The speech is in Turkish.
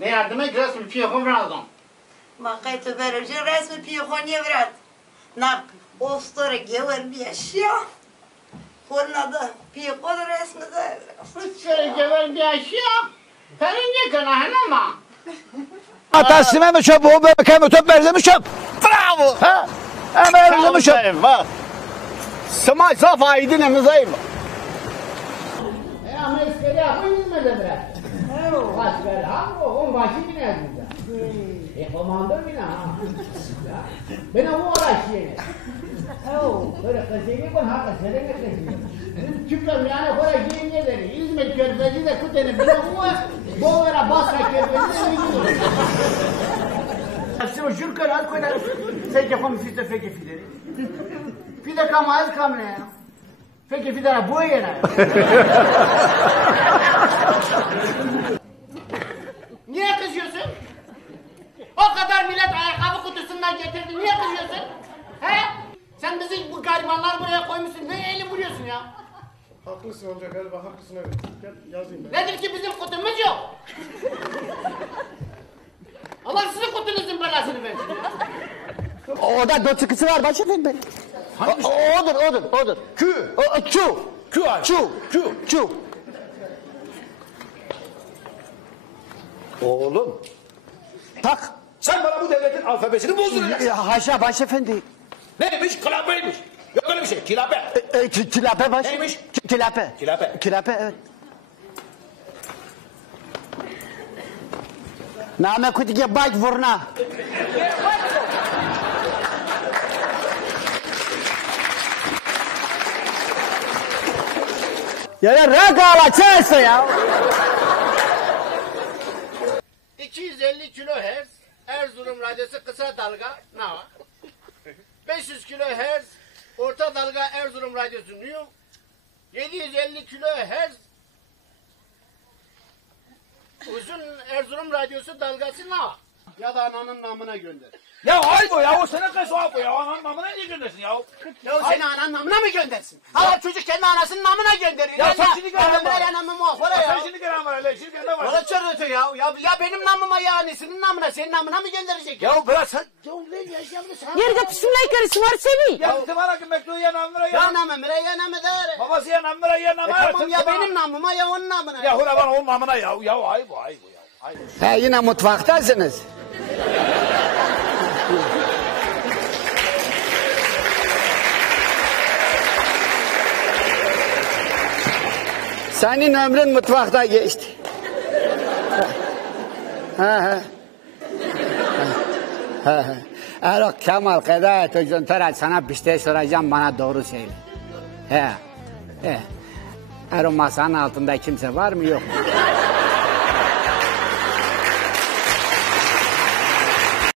Ne yardım et? Resmi piyokun razım. Makayto berevci resmi piyokon yevrat. Nak ostara gever bir eşya. Koluna piyokon resmi de. Fıçları gever bir eşya. Perince kanahın ama. Atasime mi çöp, o böke mi çöp, berze mi çöp? Bravo! Ha? Berze mi çöp? Sma safa aydın mı zayıf? Ama eskeri yapın İzmir'de biraz. Kaç ver ha? Onun başı yine burada. Komandır bina ha. Bana bu uğraşıyor. Böyle kızıyı kon ha kızıyı mı kızıyı? Çıkıyorum yani böyle giyinceleri. İzmir körfezi de kuteni bana bu boğara basra körfezi de gidiyor. Sen o jürkör al koyarız. Sen yapalım siz de feki fileri. Bir de kamayız kamle ya. Feki fileri bu yere. Niye kızıyorsun? O kadar millet ayakkabı kutusundan getirdi. Niye kızıyorsun? He? Sen bizi bu garibanlar buraya koymuşsun. Ne eli vuruyorsun ya? Haklısın amca galiba haklısın evet. Gel yazayım ben. Nedir ki bizim kutumuz yok? Allah sizin kutunuzun belasını versin ya. Orada dört sıkısı var başefendi. Odur. Kü. Çu. Oğlum. Tak. Sen bana bu devletin alfabesini bozdun ya. Haşa başefendi. Neymiş? Kilapeymiş. Yok öyle bir şey. Kilape. Kilape baş. Neymiş? Kilape. Kilape evet. Name kutike bak vurna. Ya rakala çeşse ya. 250 kilohertz Erzurum radyosu kısa dalga ne var? 500 kilohertz orta dalga Erzurum radyosu New. 750 kilohertz uzun Erzurum radyosu dalgası ne var? Ya da ananın namına gönder. Ya ay bu ya o sana kaç o bu ya. Anam namına niye göndersin ya? Ya seni ananın namına mı göndersin? Hala çocuk kendi anasının namına gönderiyor. Ya sen şimdi gel ama. Ben anamı muhafara ya. Sen şimdi gel ama öyle şimdi ne var? Valla çarıtı ya. Ya benim namıma ya annesinin namına senin namına mı gönderecek? Ya bırak sen. Ya ulan yaşamını sen. Nerede pişimler karısı var seni? Ya tımara ki mektubu ya namına ya. Ya namı ya namı der. Babası ya namına ya namına. Tamam ya benim namıma ya onun namına. Ya hura bana onun namına ya. Ya ay bu ya. Ay. He yine mutfaktasınız. Senin ömrün mutfakta geçti. Ha. Eğer Kemal Keda Tözüntara sana bir şey soracağım bana doğru söyle. He. Eğer o masanın altında kimse var mı yok mu?